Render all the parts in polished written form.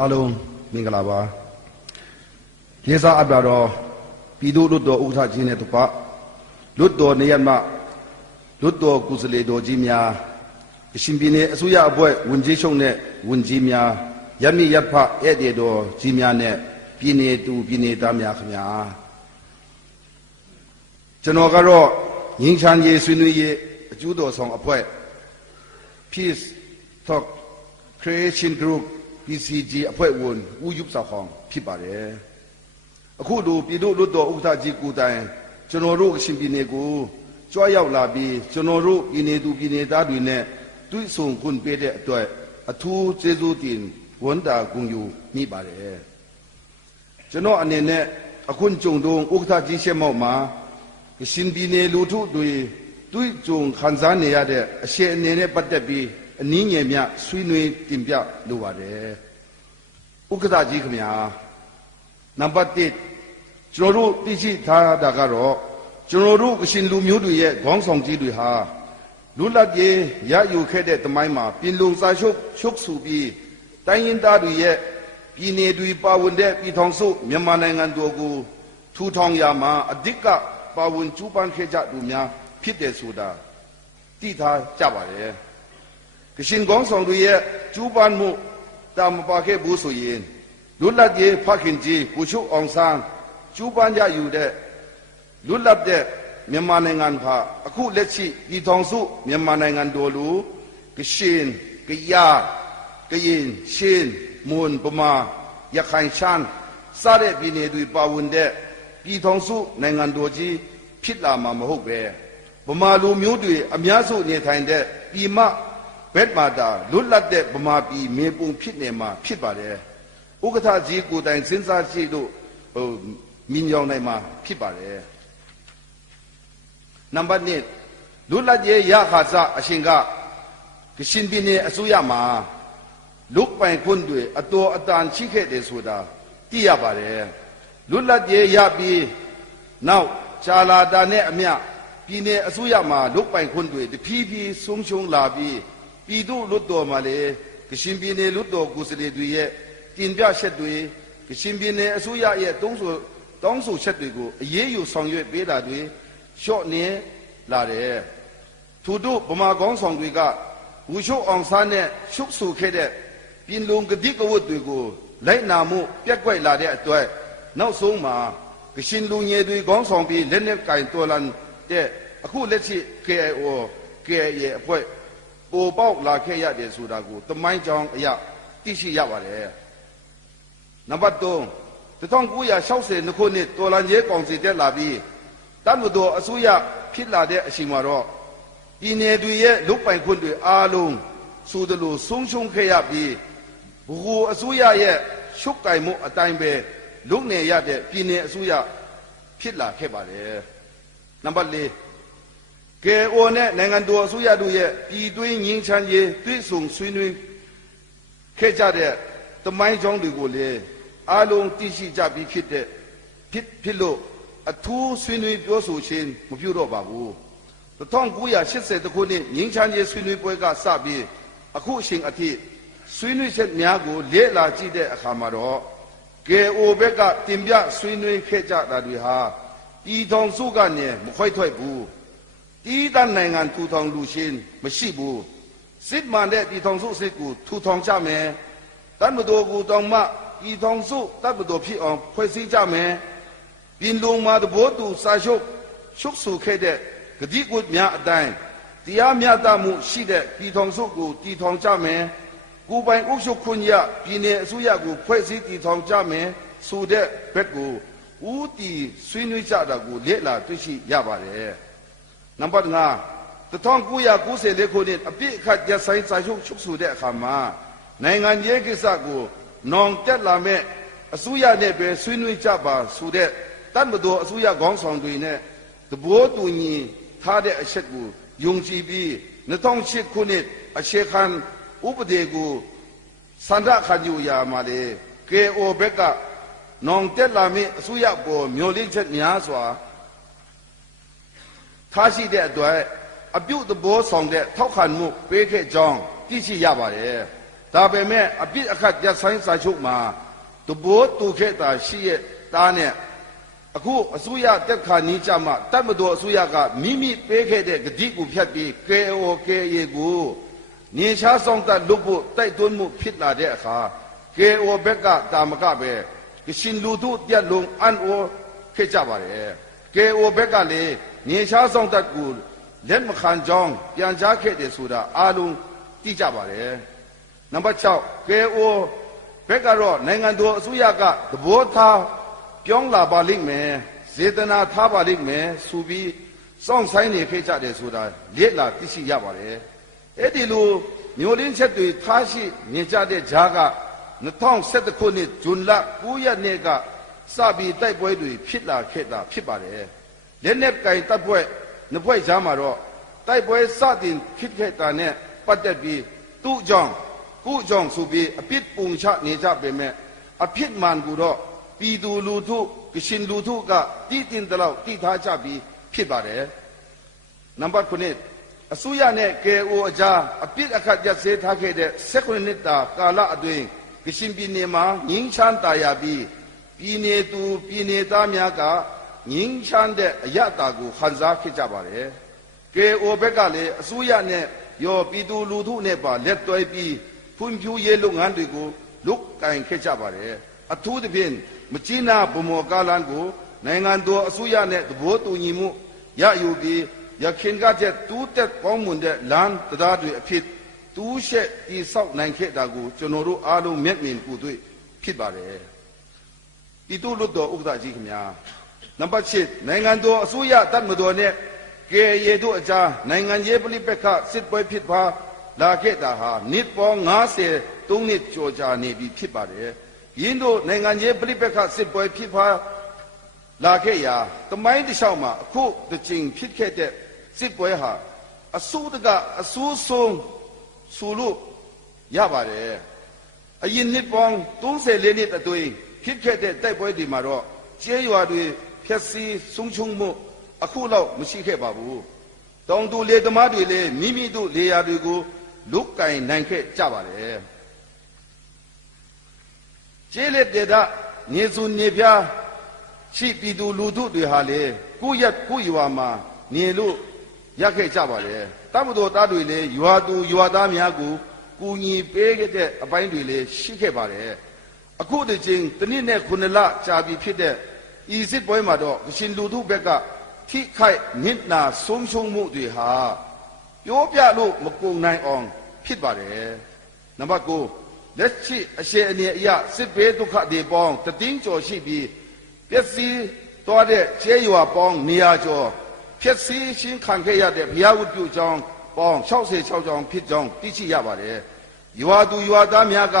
အားလုံးမင်္ဂလာပါရေးစားအပ်တော်ပြည်သူ့လွတ်တော်ဥက္ကဋ္ဌကြီးနဲ့တပလွတ်တော်နေရမလွတ်တော်ကုစလေတော်ကြီးများအရှင်ပြည်နယ်အစိုးရအဖွဲ့ဝန်ကြီးချုပ်နဲ့ဝန်ကြီးများရမည်ရဖဧည့်သည်တော်ကြီးများနဲ့ပြည်နယ်သူပြည်နယ်သားများခင်ဗျာကျွန်တော်ကတော့ငင်းချမ်းရေးဆွေးနွေးရေးအကျိုးတော်ဆောင်အဖွဲ့ Peace Talk Creation Group PCG အဖွဲ့ဝင်ဦးယူစာခေါင်ဖြစ်ပါတယ်အခုလိုပြည်သူ့လွတ်တော်ဥက္ကဋ္ဌကြီးကိုတိုင်ကျွန်တော်တို့အရှင်ပြည်နယ်ကိုကြွားရောက်လာပြီးကျွန်တော်တို့ပြည်နယ်သူပြည်နယ်သားတွေနဲ့တွေ့ဆုံခွင့်ပေးတဲ့အတွက်အထူးကျေးဇူးတင်ဝန်တာဂုဏ်ယူမိပါတယ်ကျွန်တော်အနေနဲ့အခုကြုံတော့ဥက္ကဋ္ဌကြီးရှေ့မောက်မှာအရှင်ပြည်နယ်လူထုတွေတွေ့ကြုံခံစားနေရတဲ့အရှေ့အနေနဲ့ပတ်သက်ပြီးအနည်းငယ်မြဆွေးနွေးတင်ပြလိုပါတယ်ဥက္ကဋ္ဌကြီးခင်ဗျာနံပါတ်1ကျွန်တော်တို့သိရှိထားတာကတော့ကျွန်တော်တို့အရှင်လူမျိုးတွေရဲ့ခေါင်းဆောင်ကြီးတွေဟာလူလက်ကြီးရယူခဲ့တဲ့တမိုင်းမှာပြည်လုံစာချုပ်ဆူပြီးတိုင်းရင်းသားတွေရဲ့ပြည်နယ်တွေပါဝင်တဲ့ပြည်ထောင်စုမြန်မာနိုင်ငံတော်ကိုထူထောင်ရာမှာအဓိကပါဝင်ကျူးပန်းခဲ့ကြသူများဖြစ်တယ်ဆိုတာသိထားကြပါတယ်ကရှင်ခေါင်းဆောင်တွေရဲ့ကျူးပန်းမှုတာမပါခဲ့ဘူးဆိုရင်လွတ်လပ်ရေးဖခင်ကြီးကိုချုပ်အောင်ဆန်းကျူးပန်းရယူတဲ့လွတ်လပ်တဲ့မြန်မာနိုင်ငံဟာအခုလက်ရှိပြည်ထောင်စုမြန်မာနိုင်ငံတော်လူကရှင်ကယားကရင်ချင်းမွန်ဗမာရခိုင်ရှမ်းစတဲ့ပြည်နယ်တွေပါဝင်တဲ့ပြည်ထောင်စုနိုင်ငံတော်ကြီးဖြစ်လာမှာမဟုတ်ပဲဗမာလူမျိုးတွေအများစုနေထိုင်တဲ့ပြည်မဘက်မာတာလွတ်လပ်တဲ့ဗမာပြည်မြေပုံဖြစ်နေမှာဖြစ်ပါတယ်ဥက္ကဋ္ဌကြီးကိုတိုင်စဉ်းစားကြည့်လို့မြင်ကြောင်နိုင်မှာဖြစ်ပါတယ်နံပါတ်2လွတ်လပ်ရေးရခါစအရှင်ကရှင်ပြည်နယ်အစိုးရမှာလူပိုင်ခွင့်တွေအတော်အတန်ရှိခဲ့တယ်ဆိုတာသိရပါတယ်လွတ်လပ်ရေးရပြီးနောက်ချာလာတာနဲ့အမျှပြည်နယ်အစိုးရမှာလူပိုင်ခွင့်တွေတဖြည်းဖြည်းဆုံးရှုံးလာပြီးပြည်သူ့လွတ်တော်မှာလေကရှင်ပြည်နယ်လွတ်တော်ကိုယ်စားလှယ်တွေရဲ့တင်ပြချက်တွေကရှင်ပြည်နယ်အစိုးရရဲ့တောင်းဆိုချက်တွေကိုအရေးယူဆောင်ရွက်ပေးတာတွေလျှော့နေလာတယ်ထို့တို့ဗမာကောင်းဆောင်တွေကဝူချုပ်အောင်ဆန်းနဲ့ရှုပ်ဆူခဲ့တဲ့ပြည်လုံကတိကဝတ်တွေကိုလိုက်နာမှုပြက်ကွက်လာတဲ့အတွက်နောက်ဆုံးမှာကရှင်လူငယ်တွေကောင်းဆောင်ပြီးလက်နက်ကင်တော်လန်တဲ့အခုလက်ရှိ KIA အဖွဲ့ပေါ်ပေါက်လာခဲ့ရတယ်ဆိုတာကိုတမိုင်းကြောင်အရာသိရှိရပါတယ်နံပါတ်3 1960ခုနှစ်တော်လန်ရေးကောင်စီတက်လာပြီးတမ်မတော်အစိုးရဖြစ်လာတဲ့အချိန်မှာတော့ပြည်နယ်တွေရဲ့လူပိုင်ခွင့်တွေအားလုံးဆိုသလိုဆုံးရှုံးခဲ့ရပြီးဘဟုအစိုးရရဲ့ရှုပ်ကင်မှုအတိုင်းပဲလုံနေရတဲ့ပြည်နယ်အစိုးရဖြစ်လာခဲ့ပါတယ်နံပါတ်4KO နဲ့နိုင်ငံတော်အစိုးရတို့ရဲ့ပြည်တွင်းငင်းချမ်းရေးတွေ့ဆုံဆွေးနွေးခဲ့ကြတဲ့တမိုင်းကြောင်းတွေကိုလည်းအားလုံးသိရှိကြပြီးဖြစ်လို့အထူးဆွေးနွေးပြောဆိုခြင်းမပြုတော့ပါဘူး1980ခုနှစ်ငင်းချမ်းရေးဆွေးနွေးပွဲကစပြီးအခုအချိန်အထိဆွေးနွေးချက်များကိုလေ့လာကြည့်တဲ့အခါမှာတော့ KO ဘက်ကတင်ပြဆွေးနွေးခဲ့ကြတာတွေဟာပြည်ထောင်စုကနေမခွဲထွက်ဘူးတီးတန်းနိုင်ငံထူထောင်လူရှင်မရှိဘူးစစ်မှန်တဲ့ပြည်ထောင်စုစစ်ကိုထူထောင်ကြမယ်တန်မတော်ကိုတောင်မှပြည်ထောင်စုတပ်မတော်ဖြစ်အောင်ဖွဲ့စည်းကြမယ်ပြည်လုံမှာတဘောတူစာချုပ်ချုပ်ဆိုခဲ့တဲ့ဂတိကုတ်များအတိုင်းတရားမျှတမှုရှိတဲ့ပြည်ထောင်စုကိုတည်ထောင်ကြမယ်ကိုပိုင်အုပ်ချုပ်ခွင့်ရပြည်နယ်အစိုးရကိုဖွဲ့စည်းတည်ထောင်ကြမယ်ဆိုတဲ့ဘက်ကိုဦးတည်ဆွေးနွေးကြတာကိုလေ့လာတွေ့ရှိရပါတယ်နံပါတ်5 1994ခုနှစ်အပြည့်အခတ်ရဆိုင်စာချုပ်ချုပ်ဆိုတဲ့အခါမှာနိုင်ငံရေးကိစ္စကိုနောင်တက်လာမဲ့အစိုးရနဲ့ပဲဆွေးနွေးကြပါဆိုတဲ့တန်မတော်အစိုးရခေါင်းဆောင်တွေနဲ့သဘောတူညီထားတဲ့အချက်ကိုယုံကြည်ပြီး2008ခုနှစ်အရှေခံဥပဒေကိုစန္ဒခံယူရာမှာလေ KO ဘက်ကနောင်တက်လာမဲ့အစိုးရပေါ်မျှော်လင့်ချက်များစွာထားရှိတဲ့အတွက်အပြုသဘောဆောင်တဲ့ထောက်ခံမှုပေးခဲ့ကြောင်းသိရှိရပါတယ်ဒါ ဒါပေမဲ့အပြစ်အခတ်ရပ်ဆိုင်စာချုပ်မှာတဘိုးတူခဲ့တာရှိရဲ့တားနဲ့အခုအစိုးရတက်ခါနီးကြမှာတတ်မတော်အစိုးရကမိမိပေးခဲ့တဲ့ဂတိကိုဖျက်ပြီး KOKA ကိုနေရှားဆောင်တက်လုပ်ဖို့တိုက်တွန်းမှုဖြစ်လာတဲ့အခါ KO ဘက်ကတာမကပဲကရှင်လူထုတက်လုံးအန်အိုခဲ့ကြပါတယ် KO ဘက်ကလည်းနေရှားဆောင်တက်ကိုလက်မခံကြောင်းပြန်ကြားခဲ့တယ်ဆိုတာအားလုံးသိကြပါတယ်နံပါတ်6 KO ဘက်ကတော့နိုင်ငံတော်အစိုးရကသဘောထားပြောင်းလာပါလိမ့်မယ်စေတနာထားပါလိမ့်မယ်ဆိုပြီးစောင့်ဆိုင်နေခဲ့ကြတယ်ဆိုတာလက်လာသိရှိရပါတယ်အဲ့ဒီလိုမျိုးရင်းချက်တွေထားရှိနေကြတဲ့ဂျာက2017ခုနှစ်ဇွန်လ9ရက်နေ့ကစပြီးတိုက်ပွဲတွေဖြစ်လာခဲ့တာဖြစ်ပါတယ်လက်နက်ကင်တပ်ပွဲနှစ်ဖွဲ့ကြားမှာတော့တိုက်ပွဲစတင်ဖြစ်ခဲ့တာနဲ့ပတ်သက်ပြီးသူ့ကြောင့်ကိုကြောင့်ဆိုပြီးအပြစ်ပုံချနေကြပေမဲ့အဖြစ်မှန်ကိုတော့ပြည်သူလူထုကရှင်လူထုကတည်တင်တယ်လို့တည်ထားကြပြီးဖြစ်ပါတယ်နံပါတ်9အစိုးရနဲ့ KO အကြားအပြစ်အခတ်ရပ်စဲထားခဲ့တဲ့16နှစ်တာကာလအတွင်းကရှင်ပြည်နယ်မှာငင်းချမ်းတာယာပြီးပြည်နယ်သူပြည်နယ်သားများကငင်းချမ်းတဲ့အရတာကိုခံစားခဲ့ကြပါတယ် KO ဘက်ကလည်းအစိုးရနဲ့ရောပြည်သူလူထုနဲ့ပါလက်တွဲပြီးဖွံ့ဖြိုးရေးလုပ်ငန်းတွေကိုလုပ်ကိုင်ခဲ့ကြပါတယ်အထူးသဖြင့်မကြီးနားဗမော်ကားလန်ကိုနိုင်ငံတော်အစိုးရနဲ့သဘောတူညီမှုရယူပြီးရခင်ကတဲ့တူးတက်ပေါင်းမွန်တဲ့လမ်းတရားတွေအဖြစ်တူးရှက်တိဆောက်နိုင်ခဲ့တာကိုကျွန်တော်တို့အားလုံးမျက်မြင်ကိုယ်တွေ့ဖြစ်ပါတယ်ပြည်သူ့လွှတ်တော်ဥက္ကဋ္ဌကြီးခင်ဗျာနံပါတ်7နိုင်ငံတော်အစိုးရတပ်မတော်နဲ့ KA တို့အကြားနိုင်ငံရေးပဋိပက္ခစစ်ပွဲဖြစ်ပါလာခဲ့တာဟာနှစ်ပေါင်း53နှစ်ကျော်ကြာနေပြီဖြစ်ပါတယ်ယင်းတို့နိုင်ငံရေးပဋိပက္ခစစ်ပွဲဖြစ်ပါလာခဲ့ရာတမိုင်းတစ်လျှောက်မှာအခုတစ်ချိန်ဖြစ်ခဲ့တဲ့စစ်ပွဲဟာအစိုးတကအဆိုးဆုံးဆိုလို့ရပါတယ်အရင်နှစ်ပေါင်း34နှစ်အတွင်းဖြစ်ခဲ့တဲ့တိုက်ပွဲတွေမှာတော့ကျေးရွာတွေဖျက်ဆီးဆုံးရှုံးမှုအခုလောက်မရှိခဲ့ပါဘူးတောင်သူလေသမားတွေလည်းမိမိတို့လေယာတွေကိုလုတ်ကင်နိုင်ခဲ့ကြပါတယ်ကျေးလက်တဲ့နေစုန်နေပြားရှိပြည်သူလူထုတွေဟာလေကိုယ့်ရက်ကိုယ့်ရွာမှာနေလို့ရခဲ့ကြပါတယ်တမတော်သားတွေလည်းရွာသူရွာသားများကိုကူညီပေးခဲ့တဲ့အပိုင်းတွေလည်းရှိခဲ့ပါတယ်အခုတည်းချင်းတနည်းနဲ့9လကြာပြီဖြစ်တဲ့ဤစစ်ပွဲမှာတော့ကရှင်လူထုဘက်ကထိခိုက်နစ်နာဆုံးရှုံးမှုတွေဟာပြောပြလို့မကုန်နိုင်အောင်ဖြစ်ပါတယ်နံပါတ်9လက်ရှိအရှေ့အနေအရစစ်ဘေးဒုက္ခတွေပေါင်းတသိန်းကျော်ရှိပြီးပျက်စီးသွားတဲ့ကျေးရွာပေါင်း200ကျော်ဖြစ်စည်းရှင်းခံခဲ့ရတဲ့ဘုရားဝတ္ထုကျောင်းပေါင်း66ကျောင်းဖြစ်ကြောင်းသိရှိရပါတယ်ရွာသူရွာသားများက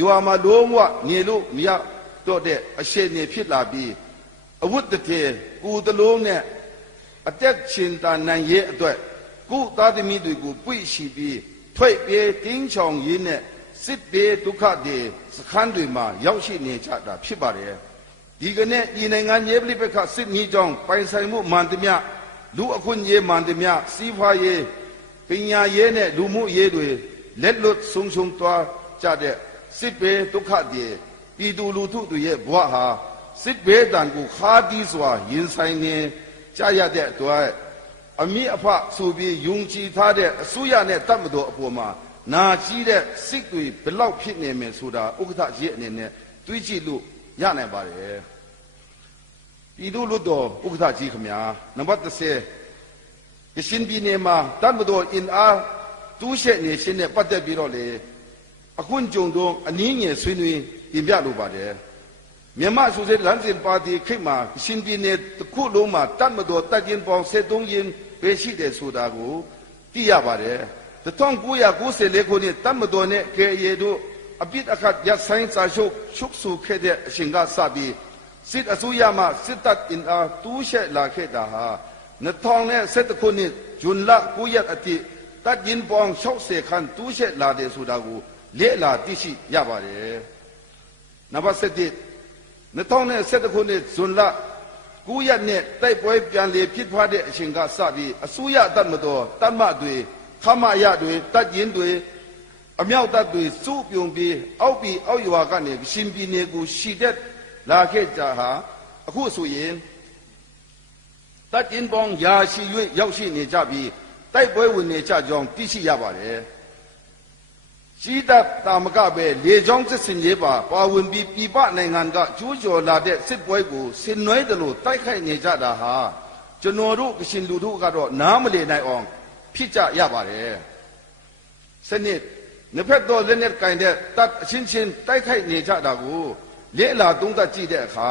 ရွာမှာလုံးဝနေလို့မရတော့တဲ့အရှေ့နေဖြစ်လာပြီးအဝတ်တထေကိုယ်တလုံးနဲ့အသက်ရှင်တန်နိုင်ရဲ့အတွက်ကိုယ်သားသမီးတွေကိုပွင့်ရှိပြီးထွက်ပြေးတင်းချောင်ရင်းနဲ့စစ်ဘေးဒုက္ခတွေစခန်းတွေမှာရောက်ရှိနေကြတာဖြစ်ပါတယ်ဒီကနေ့ဒီနိုင်ငံရေးပဋိပက္ခစစ်ကြီးကြောင့်ပိုင်ဆိုင်မှုမှန်သမျှလူအခွင့်အရေးမှန်သမျှစီးပွားရေးပညာရေးနဲ့လူမှုရေးတွေလက်လွတ်ဆုံးရှုံးသွားကြတဲ့စစ်ဘေးဒုက္ခတွေပြည်သူလူထုတွေရဲ့ဘဝဟာစစ်ဘေးတန်ကိုခါးတီးစွာရင်ဆိုင်နေကြရတဲ့အတွက်အမိအဖဆိုပြီးယုံကြည်ထားတဲ့အစိုးရနဲ့တပ်မတော်အပေါ်မှာနာကြီးတဲ့စိတ်တွေဘယ်လောက်ဖြစ်နေမယ်ဆိုတာဥက္ကဋ္ဌကြီးအနေနဲ့တွေးကြည့်လို့ရနိုင်ပါတယ်ပြည်သူ့လွှတ်တော်ဥက္ကဋ္ဌကြီးခင်ဗျာနံပါတ်10ကရှင်ပြည်နယ်မှာတပ်မတော်အင်အားတူးရှက်နေခြင်းနဲ့ပတ်သက်ပြီးတော့လေအခုကြုံတော့အနည်းငယ်ဆွေးနွေးပြင်ပြလိုပါတယ်မြန်မာဆိုတဲ့လမ်းစဉ်ပါတီခိတ်မှာရှင်ပြည်နယ်တစ်ခုလုံးမှာတပ်မတော်တပ်ရင်ပေါင်း73ရင်ပဲရှိတယ်ဆိုတာကိုသိရပါတယ်1994ခုနှစ်တပ်မတော်နဲ့ KA တို့အပြစ်အခတ်ရပ်ဆိုင်စာချုပ်ဆိုခဲ့တဲ့အချိန်ကစပြီးစစ်အစိုးရမှစစ်တပ်အင်အားတူးရှက်လာခဲ့တာဟာ2017ခုနှစ်ဇွန်လ9ရက်အထိတပ်ရင်ပေါင်း60ခန်းတူးရှက်လာတယ်ဆိုတာကိုလေ့လာသိရှိရပါတယ်နံပါတ်7 2017ခုနှစ်ဇွန်လ9ရက်နေ့တိုက်ပွဲပြန်လည်ဖြစ်ပွားတဲ့အချိန်ကစပြီးအစိုးရတပ်မတော်တပ်မတွေခမရတွေတပ်ရင်တွေ အမြောက်တပ်တွေစုပြုံပြီးအောက်ပြီးအောက်ရွာကနေရှင်ပြည်နယ်ကိုရှီတက်လာခဲ့ကြဟာအခုဆိုရင်တပ်ကျင်းပေါင်းရာရှိ၍ရောက်ရှိနေကြပြီးတိုက်ပွဲဝင်နေကြကြောင်းသိရှိရပါတယ်ရှိတပ်တာမကပဲလေကြောင်းစစ်စင်ရေးပါဝင်ပြီးပြည်ပနိုင်ငံကကျူးကျော်လာတဲ့စစ်ပွဲကိုဆင်နွှဲတယ်လို့တိုက်ခိုက်နေကြတာဟာကျွန်တော်တို့ကရှင်လူထုကတော့နားမလည်နိုင်အောင်ဖြစ်ကြရပါတယ်စနစ်နှစ်ဖက်တော်လက်နဲ့ကင်တဲ့တပ်အချင်းချင်းတိုက်ခိုက်နေကြတာကိုလေ့လာသုံးသပ်ကြည့်တဲ့အခါ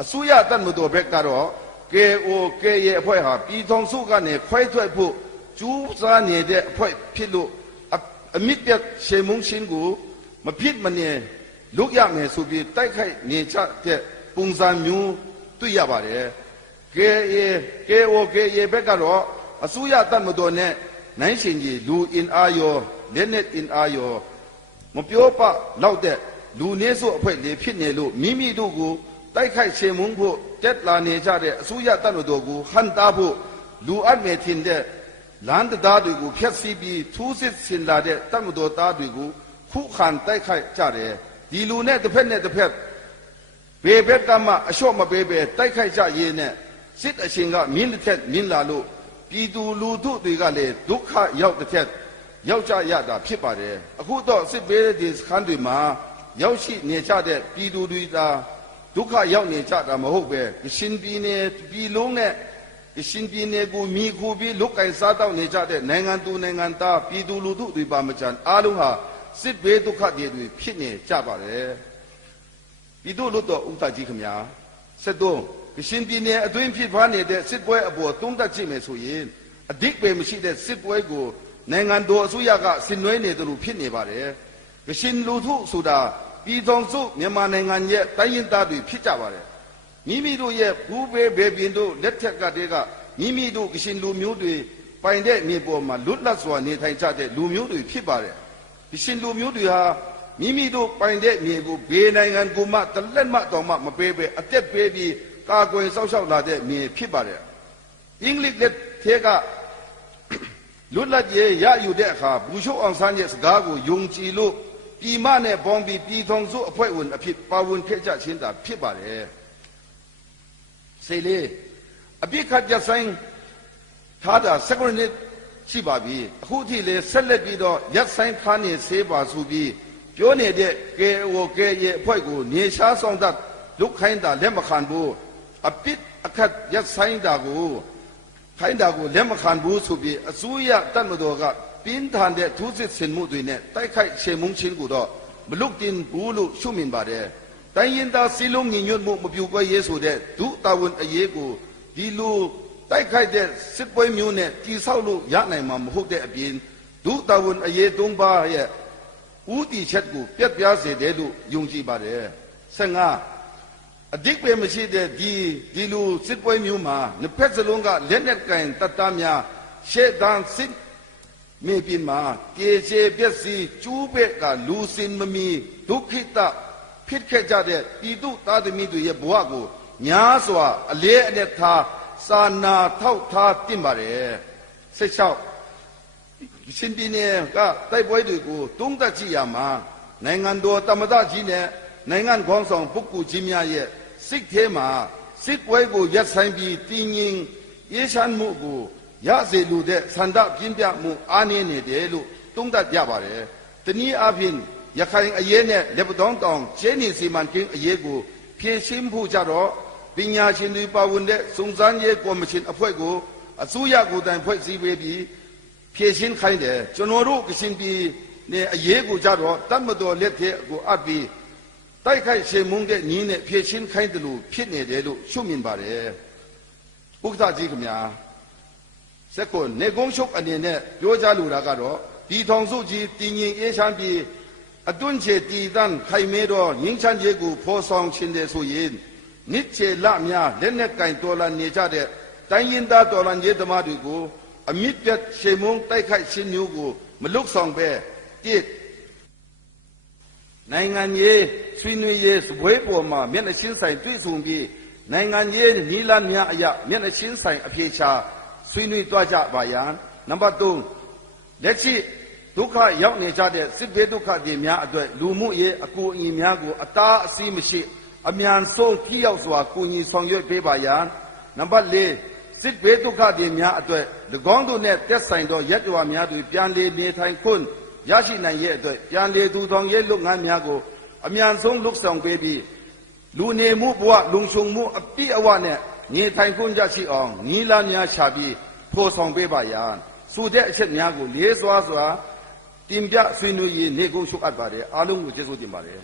အစိုးရတပ်မတော်ဘက်ကတော့ KOK ရဲ့အဖွဲ့ဟာပြည်ထောင်စုကနေခွဲထွက်ဖို့ကျူးစားနေတဲ့အဖွဲ့ဖြစ်လို့အမြင့်ပြတ်ရှေမုန်းရှင်ကိုမဖြစ်မနေလုရမယ်ဆိုပြီးတိုက်ခိုက်နေကြတဲ့ပုံစံမျိုးတွေ့ရပါတယ် KOK ရဲ့ဘက်ကတော့အစိုးရတပ်မတော်နဲ့နိုင်ရှင်ကြီးလူအင်အားရောလက်နက်အင်အားရောမပြောပလောက်တဲ့လူနည်းစုအဖွဲ့တွေဖြစ်နေလို့မိမိတို့ကိုတိုက်ခိုက်ရှေမုန်းဖို့တက်လာနေကြတဲ့အစိုးရတပ်မတော်ကိုဟန်တာဖို့လူအပ်မဲ့ထင်တဲ့လမ်းတရားတွေကိုဖျက်ဆီးပြီးထူးစစ်ဆင်လာတဲ့တပ်မတော်သားတွေကိုခုခံတိုက်ခိုက်ကြတယ်ဒီလူနဲ့တစ်ဖက်နဲ့တစ်ဖက်ဘေဘက်ကမှအလျှော့မပေးပဲတိုက်ခိုက်ကြရေးနဲ့စစ်အရှင်ကမြင်းတစ်ထက်မြင်းလာလို့ပြည်သူလူထုတွေကလည်းဒုက္ခရောက်တစ်ထက်ရောက်ကြရတာဖြစ်ပါတယ်အခုတော့စစ်ဘေးဒီစခန်းတွေမှာရောက်ရှိနေကြတဲ့ပြည်သူတွေသာဒုက္ခရောက်နေကြတာမဟုတ်ပဲကရှင်ပြည်နယ်ပြည်လုံးနဲ့ကရှင်ပြည်နယ်ကိုမိခိုပြီးလုတ်ကင်စားတောက်နေကြတဲ့နိုင်ငံသူနိုင်ငံသားပြည်သူလူထုတွေပါမချန်အားလုံးဟာစစ်ဘေးဒုက္ခတွေဖြစ်နေကြပါတယ်ပြည်သူလူထုဥတကြီးခမညာဆက်တော့ကရှင်ပြည်နယ်အတွင်းဖြစ်ပွားနေတဲ့စစ်ပွဲအပေါ်သုံးသပ်ကြည့်မယ်ဆိုရင်အဓိပ္ပာယ်မရှိတဲ့စစ်ပွဲကိုနိုင်ငံတော်အစိုးရကဆင်နွှဲနေတယ်လို့ဖြစ်နေပါတယ်ကရှင်လူထုဆိုတာပြည်ထောင်စုမြန်မာနိုင်ငံရဲ့တိုင်းရင်းသားတွေဖြစ်ကြပါတယ်မိမိတို့ရဲ့ဘူးဘေးဘေပင်တို့လက်ထက်ကတည်းကမိမိတို့ကရှင်လူမျိုးတွေပိုင်တဲ့မြေပေါ်မှာလွတ်လပ်စွာနေထိုင်ကြတဲ့လူမျိုးတွေဖြစ်ပါတယ်ကရှင်လူမျိုးတွေဟာမိမိတို့ပိုင်တဲ့မြေကိုဘေးနိုင်ငံကိုမှတလက်မှတောင်မှမပေးပဲအသက်ပေးပြီးကာကွယ်စောင့်ရှောက်လာတဲ့မြေဖြစ်ပါတယ်အင်္ဂလိပ်လက်ထဲကလွတ်လပ်ရေးရယူတဲ့အခါဘူရှုအောင်ဆန်းရဲ့စကားကိုယုံကြည်လို့ပြည်မနဲ့ပေါင်းပြီးပြည်ထောင်စုအဖွဲ့ဝင်အဖြစ်ပါဝင်ခဲ့ကြခြင်းသာဖြစ်ပါတယ်စေလေအပြစ်ခတ်ကြဆိုင်ထားတာစက္ကရနှစ်ရှိပါပြီအခုထိလေဆက်လက်ပြီးတော့ရက်ဆိုင်ခါနေဆေးပါဆိုပြီးပြောနေတဲ့ KOK ရဲ့အဖွဲ့ကိုနေရှားဆောင်တတ်လုတ်ခိုင်းတာလက်မခံဘူးအပြစ်အခတ်ရက်ဆိုင်တာကိုခိုင်းတာကိုလက်မခံဘူးဆိုပြီးအစိုးရတပ်မတော်ကပြင်းထန်တဲ့ထူးစစ်ဆင်မှုတွေနဲ့တိုက်ခိုက်ရှေမုန်းခြင်းကိုတော့မလုတ်တင်ဘူးလို့ရှုမြင်ပါတယ်တိုင်းရင်သားစီလုံးညီညွတ်မှုမပြုတ်ကွဲရေးဆိုတဲ့ဒုတာဝန်အရေးကိုဒီလိုတိုက်ခိုက်တဲ့စစ်ပွဲမျိုးနဲ့တိဆောက်လို့ရနိုင်မှာမဟုတ်တဲ့အပြင်ဒုတာဝန်အရေး၃ပါးရဲ့ဦးတည်ချက်ကိုပြတ်ပြားစေတယ်လို့ယုံကြည်ပါတယ်15အဓိပ္ပာယ်မရှိတဲ့ဒီလိုစစ်ပွဲမျိုးမှာနှစ်ဖက်စလုံးကလက်နက်ကင်တပ်သားများရှေ့တန်းစစ်မြေပြင်မှာကြေချေပျက်စီးကျူးပဲ့ကလူစင်မမီဒုက္ခိတဖြစ်ခဲ့ကြတဲ့ပြည်သူသားသမီးတွေရဲ့ဘဝကိုညားစွာအလေးအနက်ထားစာနာထောက်ထားတင်ပါတယ်16ရှင်ပြည်နယ်ကတိုက်ပွဲတွေကိုတုံးတက်ကြည့်ရမှာနိုင်ငံတော်တမဒကြီးနဲ့နိုင်ငံခေါင်းဆောင်ပုဂ္ဂိုလ်ကြီးများရဲ့စိတ်ထဲမှာစစ်ပွဲကိုရပ်ဆိုင်ပြီးတည်ငြိမ်အေးချမ်းမှုကိုရစေလိုတဲ့ဆန္ဒပြင်းပြမှုအားနည်းနေတယ်လို့သုံးသပ်ကြပါတယ်။တနည်းအားဖြင့်ရခိုင်အရေးနဲ့လက်ပံတောင်ကျင်းနေစီမံကိန်းအရေးကိုဖြည့်ရှင်းဖို့ကြတော့ပညာရှင်တွေပါဝင်တဲ့စုံစမ်းရေးကော်မရှင်အဖွဲ့ကိုအစိုးရကိုယ်တိုင်ဖွဲ့စည်းပေးပြီးဖြည့်ရှင်းခိုင်းတယ်။ကျွန်တော်တို့ကရှင်ပြည်နဲ့အရေးကိုကြတော့တတ်မတော်လက်ထဲကိုအပ်ပြီးတိုက်ခိုက်ရှေမုန်းတဲ့ညီနဲ့ဖြည့်ရှင်းခိုင်းတယ်လို့ဖြစ်နေတယ်လို့ရှုမြင်ပါတယ်။ဥက္ကဋ္ဌကြီးခင်ဗျာစက်ကိုနေကုန်းရှုပ်အနေနဲ့ပြောကြလိုတာကတော့ဒီထောင်စုကြီးတည်ငြိမ်အေးချမ်းပြီးအတွန်းချေတည်တန်းခိုင်မဲတော့ငင်းချမ်းရေးကိုဖော်ဆောင်ခြင်းတဲ့ဆိုရင်နှစ်ချေလများလက်နဲ့ကင်တော်လာနေကြတဲ့တိုင်းရင်းသားတော်လှန်ရေးသမားတွေကိုအမြင့်ပြတ်ရှေမုန်းတိုက်ခိုက်ခြင်းမျိုးကိုမလွတ်ဆောင်ပဲတစ်နိုင်ငံရေးဆွေးနွေးရေးစပွဲပေါ်မှာမျက်နှာချင်းဆိုင်တွေ့ဆုံပြီးနိုင်ငံရေးနီလာများအရာမျက်နှာချင်းဆိုင်အပြေချာဆွေးနွေးသွားကြပါရန်နံပါတ်3လက်ရှိဒ ဒုက္ခရောက်နေကြတဲ့စစ်ဘေးဒုက္ခတွေများအတွက်လူမှုရေးအကူအညီများကိုအတားအဆီးမရှိအမြန်ဆုံးထိရောက်စွာကူညီဆောင်ရွက်ပေးပါရန်နံပါတ်၄စစ်ဘေးဒုက္ခတွေများအတွက်၎င်းတို့နဲ့သက်ဆိုင်သောရပ်ရွာများတွင်ပြန်လည်နေထိုင်ခွင့်ရရှိနိုင်ရဲ့အတွက်ပြန်လည်ထူထောင်ရေးလုပ်ငန်းများကိုအမြန်ဆုံးလုပ်ဆောင်ပေးပြီးလူနေမှုဘဝလုံခြုံမှုအပြည့်အဝနဲ့နေထိုင်ခွင့်ရရှိအောင်နီလာများရှာပြီးဖော်ဆောင်ပေးပါရန်ဆိုတဲ့အချက်များကိုလေးစွာတင်ပြဆွေးနွေးရေးနေကုန်ချုပ်အပ်ပါတယ်အားလုံးကိုကျေးဇူးတင်ပါတယ်